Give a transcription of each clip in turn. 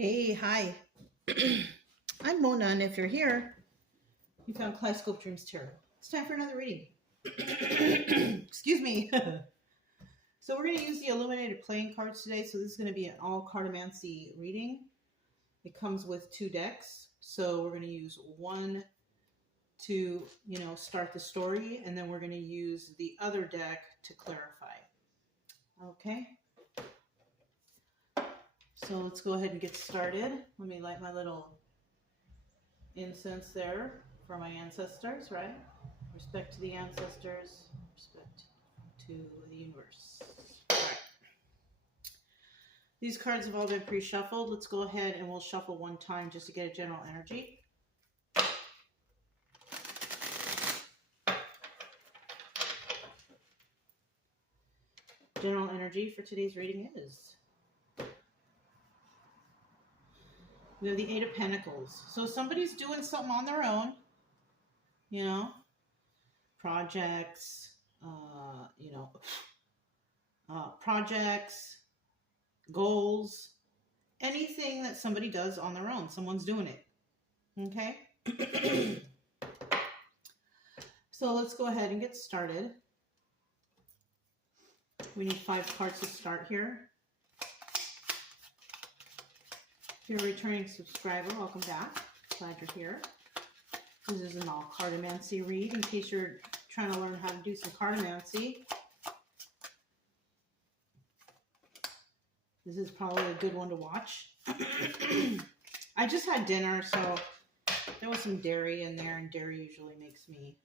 Hey, hi. I'm Mona, and if you're here, you found Kaleidoscope Dreams Tarot. It's time for another reading. Excuse me. So we're going to use the illuminated playing cards today. So this is going to be an all cartomancy reading. It comes with 2 decks. So we're going to use one to, start the story, and then we're going to use the other deck to clarify. Okay. So let's go ahead and get started. Let me light my little incense there for my ancestors, right? Respect to the ancestors, respect to the universe. All right. These cards have all been pre-shuffled. Let's go ahead and we'll shuffle one time just to get a general energy. General energy for today's reading is we have the 8 of Pentacles. So somebody's doing something on their own, projects, projects, goals, anything that somebody does on their own. Someone's doing it. Okay? So let's go ahead and get started. We need 5 cards to start here. If you're a returning subscriber, welcome back. Glad you're here. This is an all cartomancy read in case you're trying to learn how to do some cartomancy. This is probably a good one to watch. I just had dinner, so there was some dairy in there, and dairy usually makes me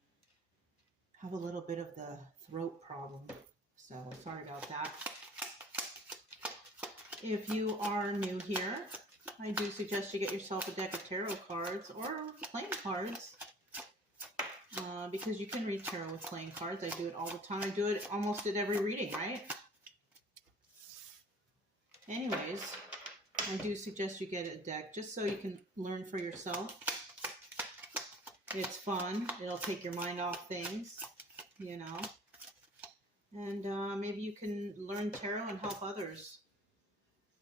have a little bit of the throat problem. So sorry about that. If you are new here, I do suggest you get yourself a deck of tarot cards or playing cards because you can read tarot with playing cards. I do it all the time. I do it almost at every reading, right? Anyways, I do suggest you get a deck just so you can learn for yourself. It's fun. It'll take your mind off things, And maybe you can learn tarot and help others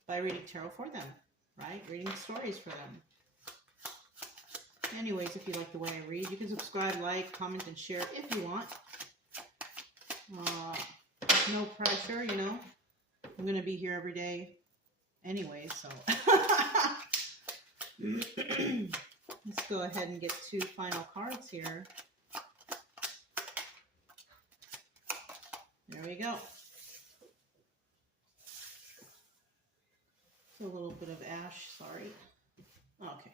by reading tarot for them, right? Reading stories for them. Anyways, if you like the way I read, you can subscribe, like, comment, and share if you want. No pressure, I'm going to be here every day anyway, so. Let's go ahead and get 2 final cards here. There we go. A little bit of ash, sorry. Okay.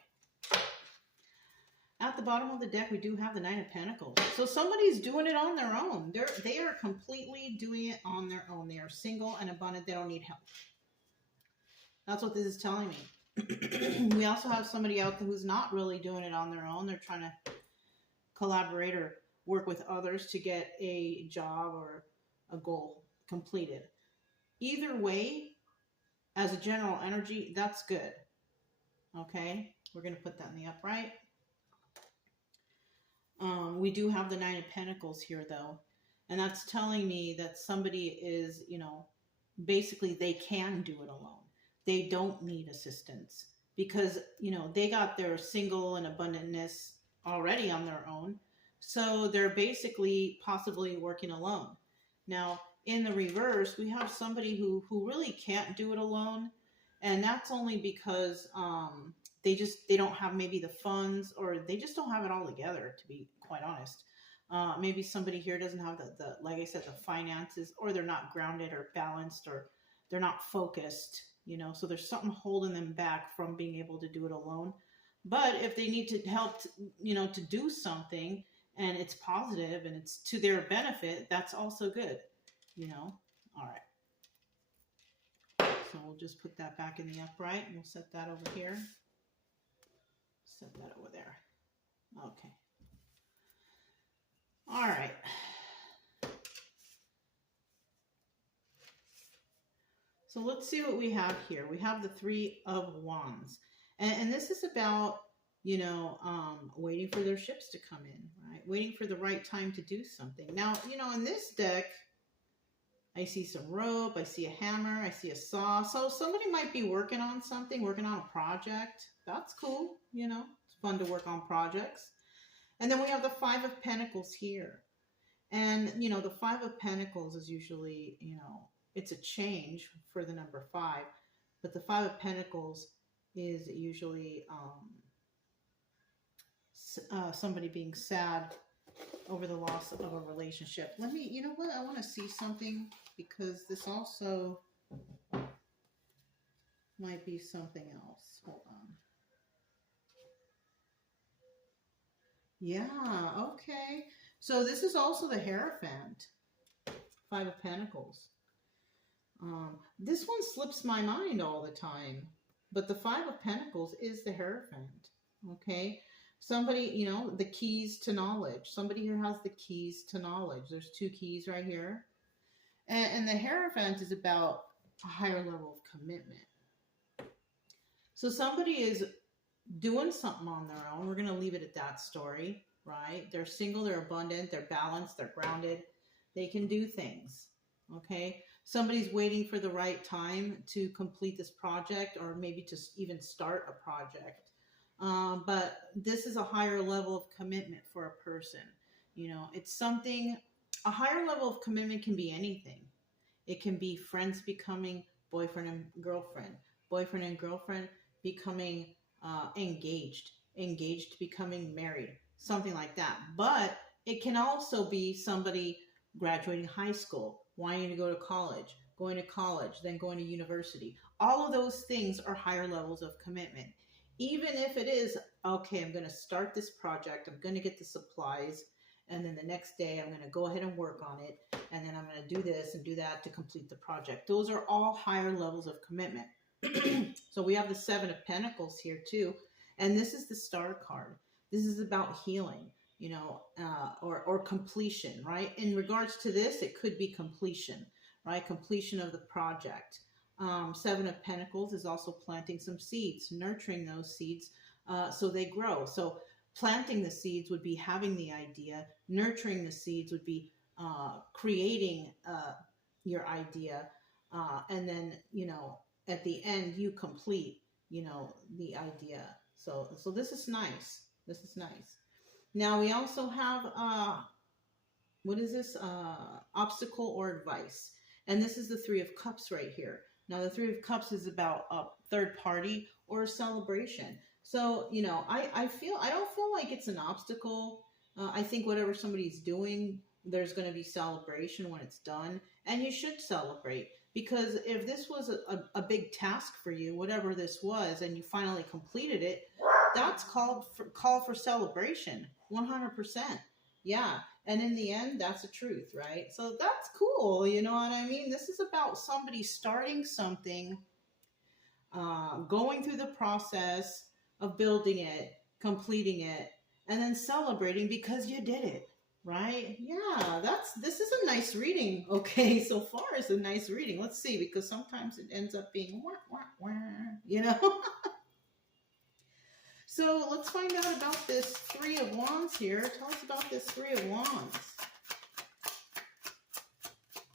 At the bottom of the deck, we do have the 9 of Pentacles. So somebody's doing it on their own. They are completely doing it on their own. They are single and abundant. They don't need help. That's what this is telling me. We also have somebody out there who's not really doing it on their own. They're trying to collaborate or work with others to get a job or a goal completed. Either way, as a general energy, that's good. Okay, we're going to put that in the upright. We do have the 9 of Pentacles here, though. And that's telling me that somebody is, basically they can do it alone. They don't need assistance because, they got their single and abundantness already on their own. So they're basically possibly working alone. Now, in the reverse, we have somebody who really can't do it alone. And that's only because they don't have maybe the funds, or they just don't have it all together, to be quite honest. Maybe somebody here doesn't have the like I said, the finances, or they're not grounded or balanced, or they're not focused, so there's something holding them back from being able to do it alone. But if they need to help, to do something, and it's positive and it's to their benefit, that's also good, All right. So we'll just put that back in the upright, and we'll set that over here. Set that over there. Okay. All right. So let's see what we have here. We have the 3 of Wands. And this is about, waiting for their ships to come in, right? Waiting for the right time to do something. Now, in this deck, I see some rope. I see a hammer. I see a saw. So somebody might be working on something, working on a project. That's cool. You know, it's fun to work on projects. And then we have the Five of Pentacles here. And, you know, the Five of Pentacles is usually, you know, it's a change for the number 5. But the Five of Pentacles is usually somebody being sad over the loss of a relationship. Let me, you know what? I want to see something because this also might be something else. Hold on. Yeah, okay. So this is also the Hierophant, Five of Pentacles. This one slips my mind all the time, but the Five of Pentacles is the Hierophant, okay? Somebody, you know, the keys to knowledge. Somebody who has the keys to knowledge. There's 2 keys right here. And the Hierophant is about a higher level of commitment. So somebody is doing something on their own. We're going to leave it at that story, right? They're single, they're abundant, they're balanced, they're grounded. They can do things, okay? Somebody's waiting for the right time to complete this project or maybe to even start a project. But this is a higher level of commitment for a person. You know, it's something, a higher level of commitment can be anything. It can be friends becoming boyfriend and girlfriend becoming engaged becoming married, something like that. But it can also be somebody graduating high school, wanting to go to college, then going to university. All of those things are higher levels of commitment. Even if it is, okay, I'm going to start this project, I'm going to get the supplies, and then the next day I'm going to go ahead and work on it, and then I'm going to do this and do that to complete the project. Those are all higher levels of commitment. So we have the Seven of Pentacles here too, and this is the Star card. This is about healing, you know, or completion, right? In regards to this, it could be completion, right? Completion of the project. Seven of Pentacles is also planting some seeds, nurturing those seeds so they grow. So planting the seeds would be having the idea. Nurturing the seeds would be creating your idea. And then, you know, at the end, you complete, you know, the idea. So this is nice. This is nice. Now we also have, what is this? Obstacle or advice. And this is the Three of Cups right here. Now, the Three of Cups is about a third party or a celebration. So, you know, I don't feel like it's an obstacle. I think whatever somebody's doing, there's going to be celebration when it's done. And you should celebrate. Because if this was a big task for you, whatever this was, and you finally completed it, that's call for celebration, 100%. Yeah. And in the end, that's the truth, right? So that's cool. You know what I mean? This is about somebody starting something, going through the process of building it, completing it, and then celebrating because you did it, right? Yeah, this is a nice reading. Okay, so far it's a nice reading. Let's see, because sometimes it ends up being, wah, wah, wah, you know? So let's find out about this Three of Wands here. Tell us about this Three of Wands.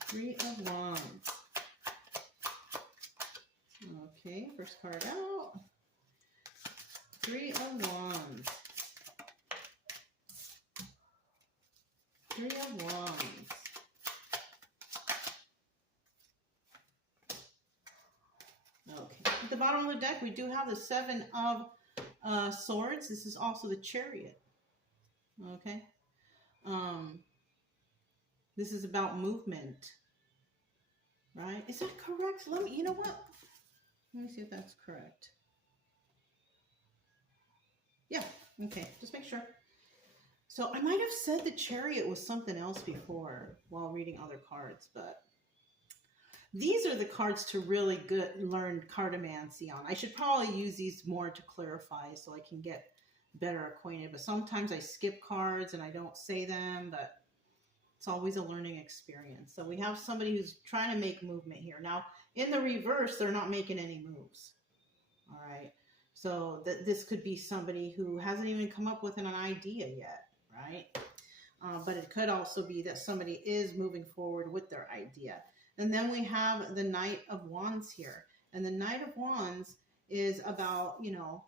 Three of Wands. Okay, first card out. Three of Wands. Three of Wands. Okay, at the bottom of the deck, we do have the Seven of Swords. This is also the Chariot. Okay. This is about movement. Right? Is that correct? Let me, you know what? Let me see if that's correct. Yeah. Okay. Just make sure. So I might have said the Chariot was something else before while reading other cards, but these are the cards to really learn cartomancy on. I should probably use these more to clarify so I can get better acquainted. But sometimes I skip cards and I don't say them, but it's always a learning experience. So we have somebody who's trying to make movement here. Now, in the reverse, they're not making any moves. All right. So this could be somebody who hasn't even come up with an idea yet, right? But it could also be that somebody is moving forward with their idea. And then we have the Knight of Wands here. And the Knight of Wands is about, you know,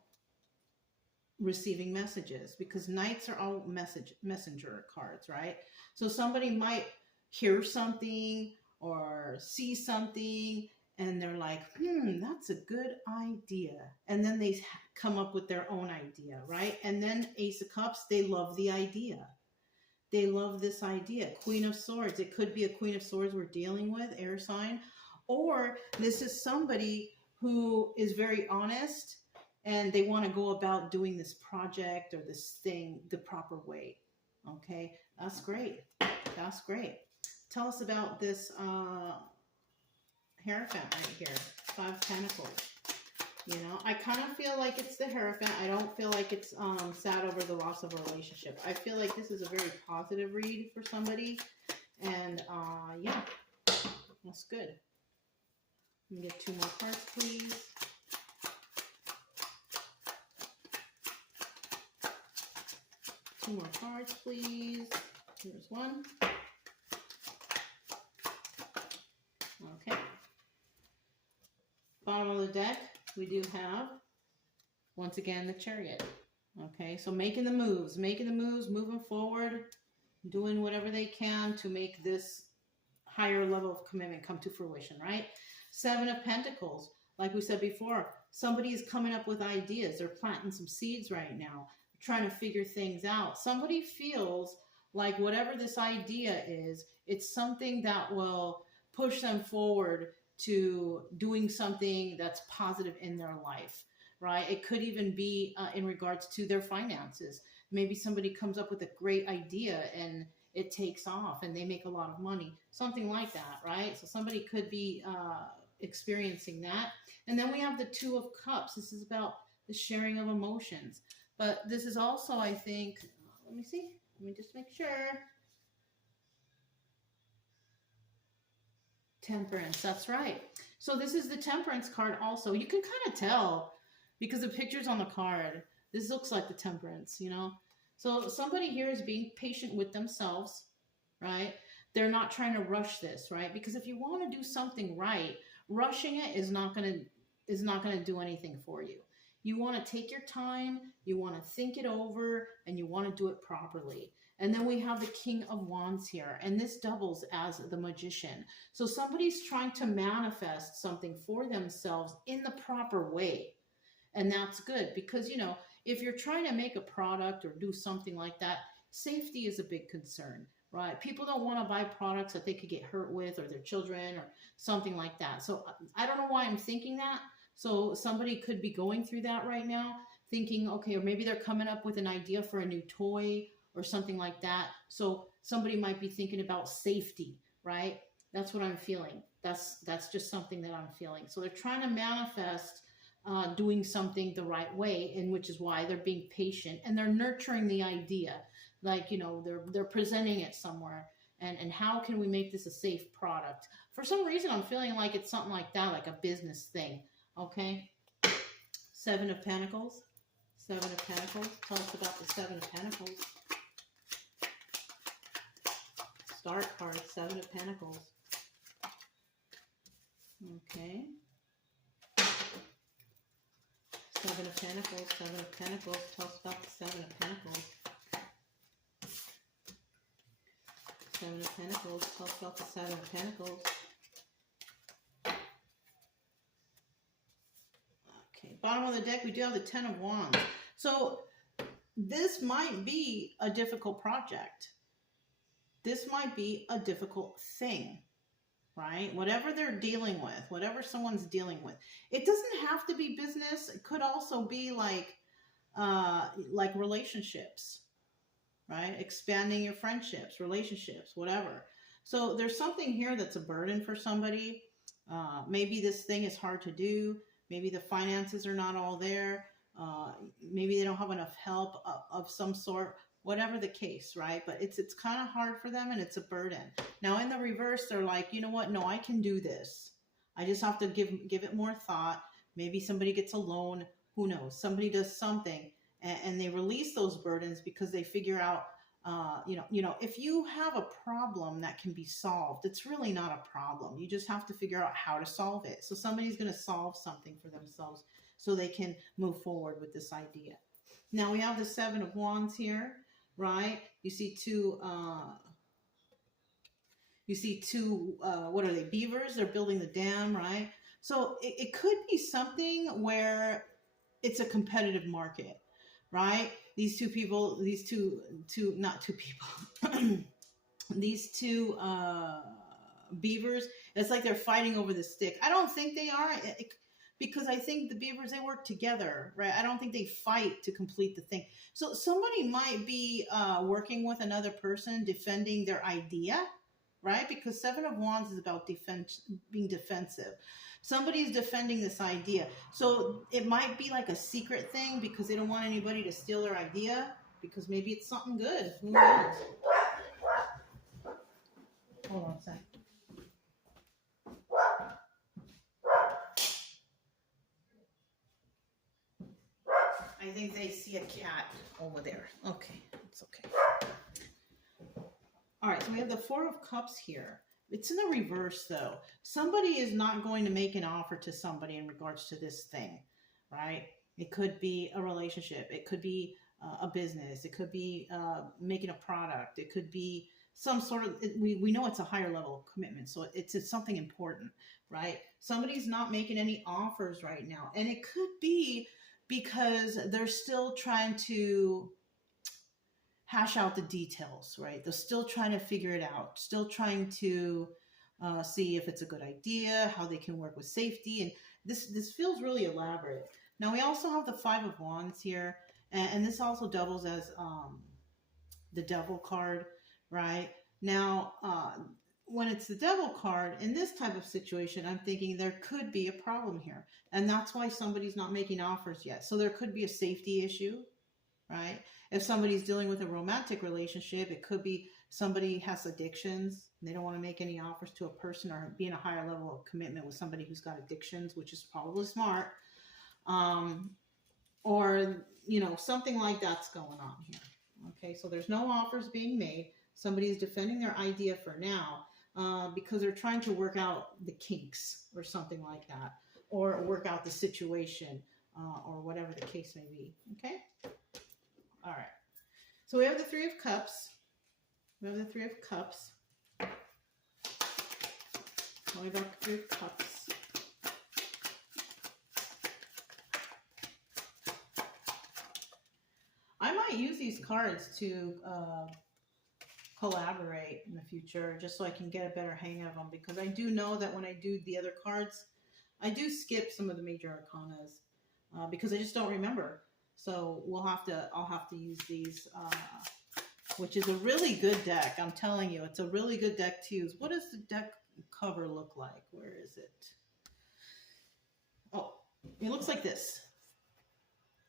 receiving messages, because knights are all messenger cards, right? So somebody might hear something or see something and they're like, that's a good idea. And then they come up with their own idea, right? And then Ace of Cups, they love the idea. They love this idea. Queen of Swords, it could be a Queen of Swords we're dealing with, air sign, or this is somebody who is very honest and they want to go about doing this project or this thing the proper way. Okay, that's great. That's great. Tell us about this Hierophant right here, 5 of Pentacles. You know, I kind of feel like it's the Hierophant. I don't feel like it's sad over the loss of a relationship. I feel like this is a very positive read for somebody. And yeah, that's good. Let me get 2 more cards, please. Two more cards, please. Here's one. Okay. Bottom of the deck, we do have, once again, the Chariot. Okay, so making the moves, moving forward, doing whatever they can to make this higher level of commitment come to fruition, right? 7 of Pentacles, like we said before, somebody is coming up with ideas. They're planting some seeds right now, trying to figure things out. Somebody feels like whatever this idea is, it's something that will push them forward to doing something that's positive in their life, right? It could even be in regards to their finances. Maybe somebody comes up with a great idea and it takes off and they make a lot of money, something like that, right? So somebody could be experiencing that. And then we have the 2 of Cups. This is about the sharing of emotions. But this is also, I think, let me see. Let me just make sure. Temperance, that's right. So this is the Temperance card also. You can kind of tell because the picture's on the card. This looks like the Temperance, you know. So somebody here is being patient with themselves, right? They're not trying to rush this, right? Because if you want to do something right, rushing it is not going to do anything for you. You want to take your time, you want to think it over, and you want to do it properly. And then we have the King of Wands here, and this doubles as the Magician. So somebody's trying to manifest something for themselves in the proper way. And that's good because, you know, if you're trying to make a product or do something like that, safety is a big concern, right? People don't want to buy products that they could get hurt with or their children or something like that. So I don't know why I'm thinking that. So somebody could be going through that right now, thinking, okay, or maybe they're coming up with an idea for a new toy or something like that. So somebody might be thinking about safety, right? That's what I'm feeling. That's just something that I'm feeling. So they're trying to manifest doing something the right way, and which is why they're being patient and they're nurturing the idea. Like, you know, they're presenting it somewhere. And how can we make this a safe product? For some reason, I'm feeling like it's something like that, like a business thing. Okay, 7 of Pentacles. 7 of Pentacles. Tell us about the 7 of Pentacles. Start card, 7 of Pentacles. Okay. 7 of Pentacles, 7 of Pentacles. Tell us about the 7 of Pentacles. 7 of Pentacles. Tell us about the 7 of Pentacles. Bottom of the deck, we do have the 10 of Wands. So this might be a difficult project. This might be a difficult thing, right? Whatever they're dealing with, whatever someone's dealing with. It doesn't have to be business. It could also be like relationships, right? Expanding your friendships, relationships, whatever. So there's something here that's a burden for somebody. Maybe this thing is hard to do. Maybe the finances are not all there. Maybe they don't have enough help of some sort, whatever the case, right? But it's kind of hard for them and it's a burden. Now in the reverse, they're like, you know what? No, I can do this. I just have to give it more thought. Maybe somebody gets a loan. Who knows? Somebody does something and they release those burdens because they figure out If you have a problem that can be solved, it's really not a problem. You just have to figure out how to solve it. So somebody's going to solve something for themselves so they can move forward with this idea. Now we have the Seven of Wands here, right? You see two, what are they? Beavers. They're building the dam, right? So it could be something where it's a competitive market, right? These two people, not two people, these two beavers, it's like they're fighting over the stick. I don't think they are, because I think the beavers, they work together, right? I don't think they fight to complete the thing. So somebody might be working with another person, defending their idea, right? Because Seven of Wands is about being defensive. Somebody's defending this idea. So it might be like a secret thing because they don't want anybody to steal their idea, because maybe it's something good. Who knows? Hold on a second. I think they see a cat over there. Okay, it's okay. All right, so we have the Four of Cups here. It's in the reverse, though. Somebody is not going to make an offer to somebody in regards to this thing, right? It could be a relationship. It could be a business. It could be making a product. It could be some sort of, we know it's a higher level of commitment, so it's something important, right? Somebody's not making any offers right now. And it could be because they're still trying to hash out the details, right? They're still trying to figure it out, still trying to see if it's a good idea, how they can work with safety. And this feels really elaborate. Now we also have the Five of Wands here, and this also doubles as the Devil card, right? Now, when it's the Devil card, in this type of situation, I'm thinking there could be a problem here. And that's why somebody's not making offers yet. So there could be a safety issue, right? If somebody's dealing with a romantic relationship, it could be somebody has addictions and they don't want to make any offers to a person, or be in a higher level of commitment with somebody who's got addictions, which is probably smart. Or, something like that's going on here. Okay, so there's no offers being made. Somebody is defending their idea for now because they're trying to work out the kinks or something like that, or work out the situation or whatever the case may be. Okay? All right. So we have the Three of Cups. We have the Three of Cups. What about the Three of Cups? I might use these cards to collaborate in the future, just so I can get a better hang of them, because I do know that when I do the other cards, I do skip some of the major arcanas because I just don't remember. So I'll have to use these, which is a really good deck. I'm telling you, it's a really good deck to use. What does the deck cover look like? Where is it? Oh, it looks like this.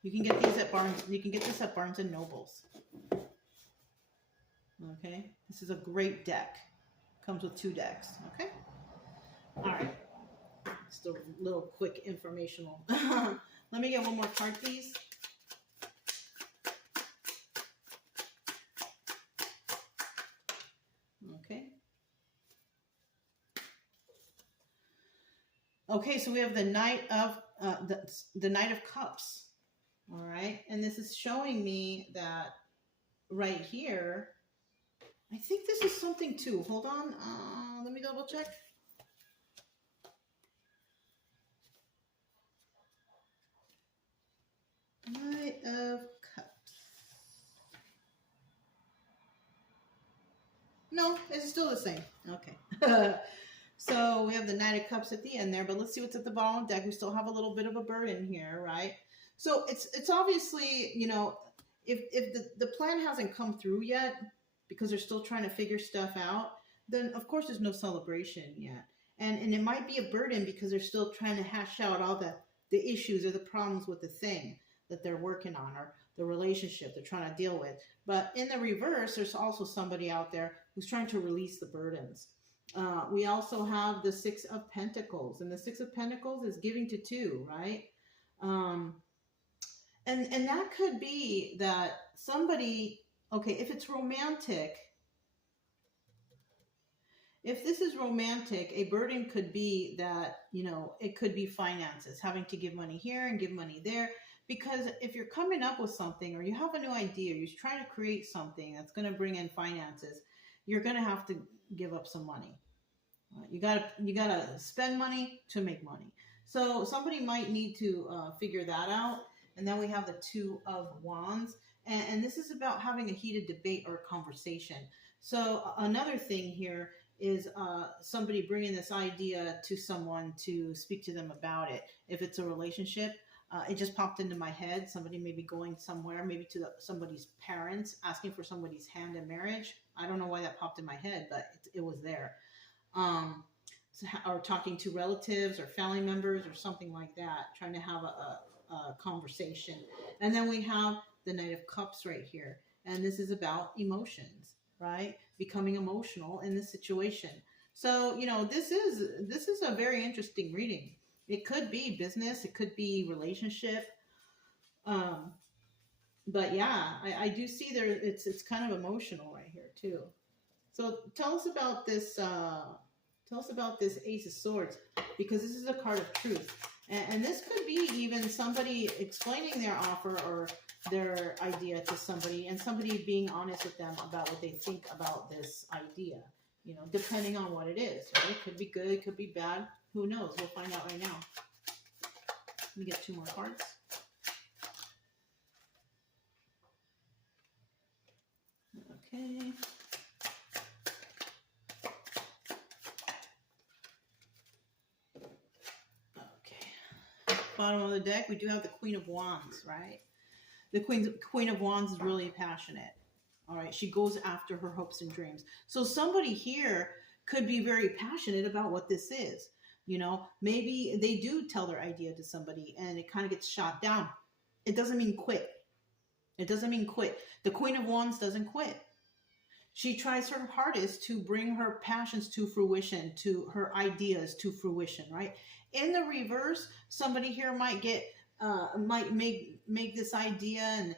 You can get these at Barnes. You can get this at Barnes and Nobles. Okay, this is a great deck. Comes with 2 decks. Okay. All right. Just a little quick informational. Let me get one more card, please. Okay. Okay, so we have the Knight of the Knight of Cups. All right, and this is showing me that right here, I think this is something too. Hold on, let me double check. Knight of Cups. No, it's still the same. Okay. So we have the Knight of Cups at the end there, but let's see what's at the bottom of the deck. We still have a little bit of a burden here, right? So it's obviously, if the plan hasn't come through yet, because they're still trying to figure stuff out, then of course there's no celebration yet. And it might be a burden because they're still trying to hash out all the issues or the problems with the thing that they're working on, or the relationship they're trying to deal with. But in the reverse, there's also somebody out there who's trying to release the burdens. We also have the Six of Pentacles, and the Six of Pentacles is giving to 2, right? And that could be that somebody Okay, if it's romantic, if this is romantic, a burden could be that, it could be finances, having to give money here and give money there. Because if you're coming up with something or you have a new idea, you're trying to create something that's going to bring in finances, you're going to have to give up some money. You gotta spend money to make money. So somebody might need to figure that out. And then we have the Two of Wands, and this is about having a heated debate or conversation. So another thing here is somebody bringing this idea to someone to speak to them about it. If it's a relationship, it just popped into my head. Somebody may be going somewhere, maybe to somebody's parents, asking for somebody's hand in marriage. I don't know why that popped in my head, but it was there. um, or talking to relatives or family members or something like that, trying to have a conversation. And then we have the Knight of Cups right here. And this is about emotions, right? Becoming emotional in this situation. So, this is a very interesting reading. It could be business, it could be relationship. Um, but yeah, I do see there it's kind of emotional right here too. So tell us about this. Tell us about this Ace of Swords, because this is a card of truth, and this could be even somebody explaining their offer or their idea to somebody, and somebody being honest with them about what they think about this idea. Depending on what it is. Right? It could be good, it could be bad. Who knows? We'll find out right now. Let me get two more cards. Okay. Bottom of the deck, we do have the Queen of Wands, right? The Queen of Wands is really passionate. All right, she goes after her hopes and dreams. So somebody here could be very passionate about what this is. Maybe they do tell their idea to somebody and it kind of gets shot down. It doesn't mean quit. It doesn't mean quit. The Queen of Wands doesn't quit. She tries her hardest to bring her passions to fruition, to her ideas to fruition, right? In the reverse, somebody here might make this idea and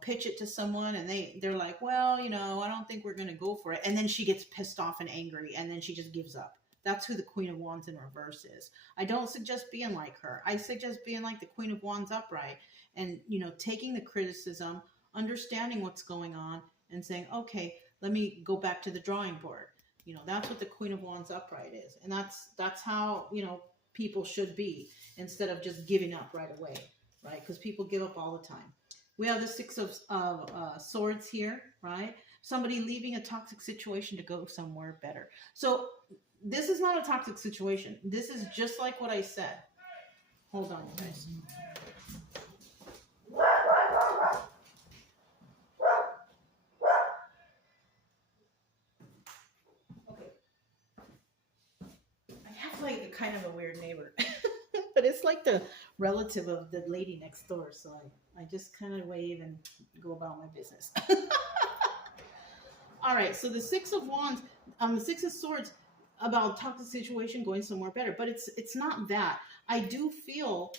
pitch it to someone, and they're like, well, I don't think we're gonna go for it, and then she gets pissed off and angry, and then she just gives up. That's who the Queen of Wands in reverse is. I don't suggest being like her. I suggest being like the Queen of Wands upright, and taking the criticism, understanding what's going on, and saying, okay, let me go back to the drawing board. That's what the Queen of Wands upright is, and that's how people should be, instead of just giving up right away, right? Because people give up all the time. We have the Six of Swords here, right? Somebody leaving a toxic situation to go somewhere better. So this is not a toxic situation. This is just like what I said. Hold on, guys. Like kind of a weird neighbor, but it's like the relative of the lady next door, so I just kind of wave and go about my business. All right, so the Six of Wands, the Six of Swords, about toxic situation going somewhere better, but it's not that. I do feel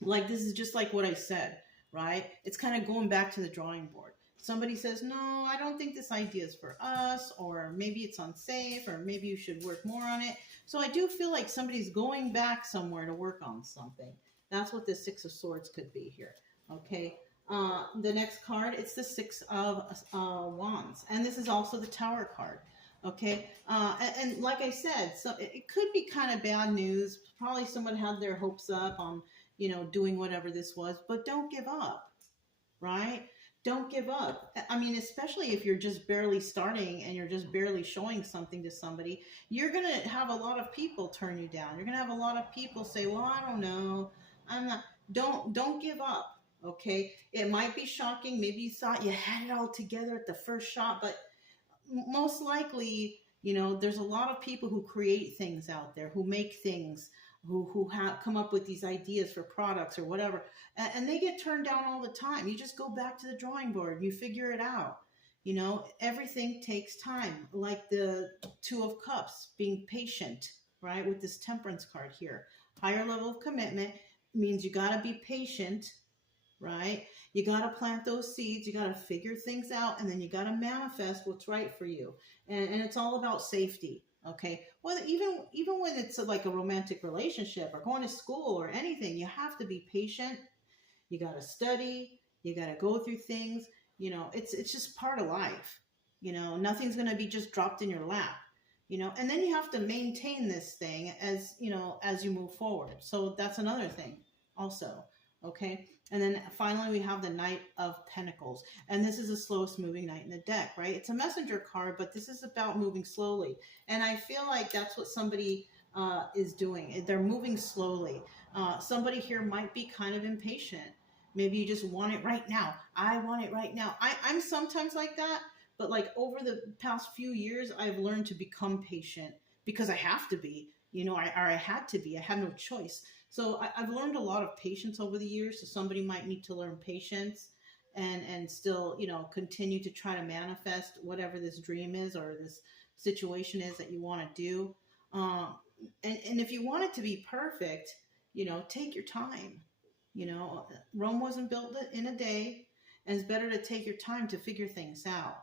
like this is just like what I said, right? It's kind of going back to the drawing board. Somebody says, no, I don't think this idea is for us, or maybe it's unsafe, or maybe you should work more on it. So I do feel like somebody's going back somewhere to work on something. That's what the Six of Swords could be here. Okay. The next card, it's the Six of Wands. And this is also the Tower card. Okay. And like I said, so it could be kind of bad news. Probably someone had their hopes up on, doing whatever this was, but don't give up, right? Don't give up. I mean, especially if you're just barely starting and you're just barely showing something to somebody, you're going to have a lot of people turn you down. You're going to have a lot of people say, well, I don't know. I'm not. Don't give up. Okay. It might be shocking. Maybe you thought you had it all together at the first shot, but most likely, there's a lot of people who create things out there, who make things, who have come up with these ideas for products or whatever, and they get turned down all the time. You just go back to the drawing board, you figure it out. Everything takes time, like the Two of Cups, being patient, right? With this Temperance card here, higher level of commitment means you got to be patient, right? You got to plant those seeds, you got to figure things out, and then you got to manifest what's right for you. And it's all about safety, okay? Well, even when it's like a romantic relationship or going to school or anything, you have to be patient. You got to study, you got to go through things. It's just part of life. Nothing's going to be just dropped in your lap. And then you have to maintain this thing as you move forward. So that's another thing also. Okay. And then finally we have the Knight of Pentacles, and this is the slowest moving knight in the deck, right? It's a messenger card, but this is about moving slowly. And I feel like that's what somebody is doing. They're moving slowly. Somebody here might be kind of impatient. Maybe you just want it right now. I want it right now. I'm sometimes like that, but like over the past few years, I've learned to become patient because I have to be, I had to be. I had no choice. So I've learned a lot of patience over the years. So somebody might need to learn patience and still, continue to try to manifest whatever this dream is or this situation is that you want to do. And if you want it to be perfect, take your time. Rome wasn't built in a day, and it's better to take your time to figure things out,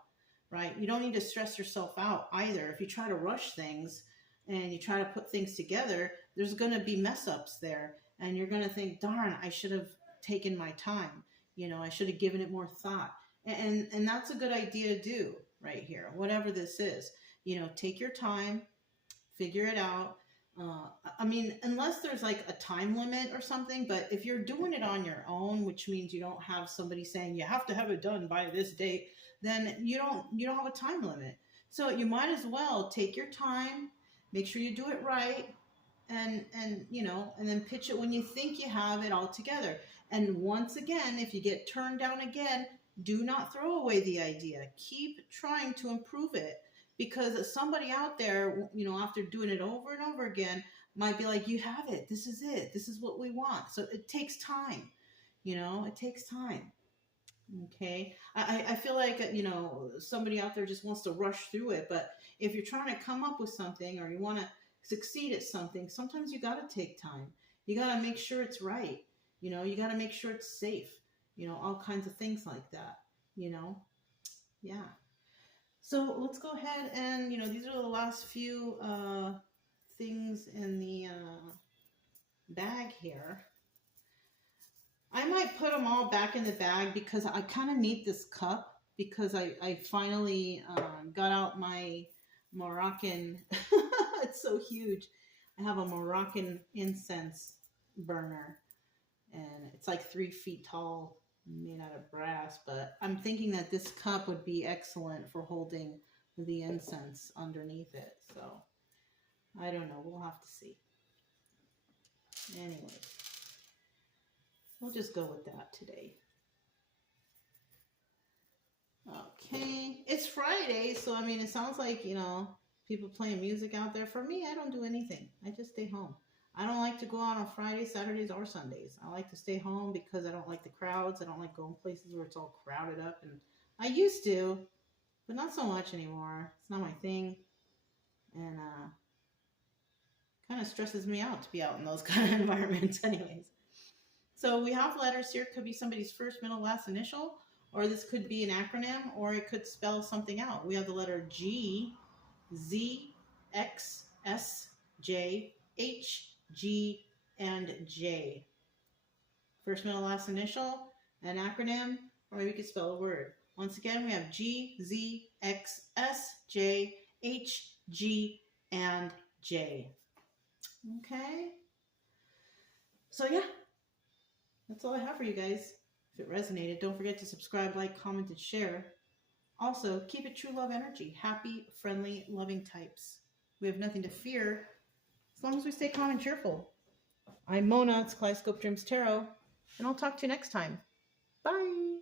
right? You don't need to stress yourself out either. If you try to rush things and you try to put things together, there's going to be mess ups there, and you're going to think, darn, I should have taken my time. I should have given it more thought. And that's a good idea to do right here, whatever this is. Take your time, figure it out. Unless there's like a time limit or something, but if you're doing it on your own, which means you don't have somebody saying you have to have it done by this date, then you don't have a time limit. So you might as well take your time, make sure you do it right, and then pitch it when you think you have it all together. And once again, if you get turned down again, do not throw away the idea. Keep trying to improve it. Because somebody out there, after doing it over and over again, might be like, you have it. This is it. This is what we want. So it takes time. It takes time. Okay. I feel like, somebody out there just wants to rush through it. But if you're trying to come up with something or you want to succeed at something, sometimes you got to take time. You got to make sure it's right. You got to make sure it's safe. All kinds of things like that. Yeah. So let's go ahead and, these are the last few things in the bag here. I might put them all back in the bag because I kind of need this cup because I finally got out my Moroccan, it's so huge. I have a Moroccan incense burner and it's like 3 feet tall, made out of brass, but I'm thinking that this cup would be excellent for holding the incense underneath it. So I don't know, we'll have to see. Anyway, we'll just go with that today. Okay, it's Friday, so it sounds like, people playing music out there. For me, I don't do anything. I just stay home. I don't like to go out on Fridays, Saturdays, or Sundays. I like to stay home because I don't like the crowds. I don't like going places where it's all crowded up. And I used to, but not so much anymore. It's not my thing. And kind of stresses me out to be out in those kind of environments anyways. So we have letters here. Could be somebody's first, middle, last initial. Or this could be an acronym. Or it could spell something out. We have the letter G, Z, X, S, J, H, G, and J. First, middle, last initial, an acronym, or maybe we could spell a word. Once again, we have G, Z, X, S, J, H, G, and J. Okay? So yeah, that's all I have for you guys. If it resonated, don't forget to subscribe, like, comment, and share. Also, keep it true love energy. Happy, friendly, loving types. We have nothing to fear as long as we stay calm and cheerful. I'm Mona, it's Kaleidoscope Dreams Tarot, and I'll talk to you next time. Bye!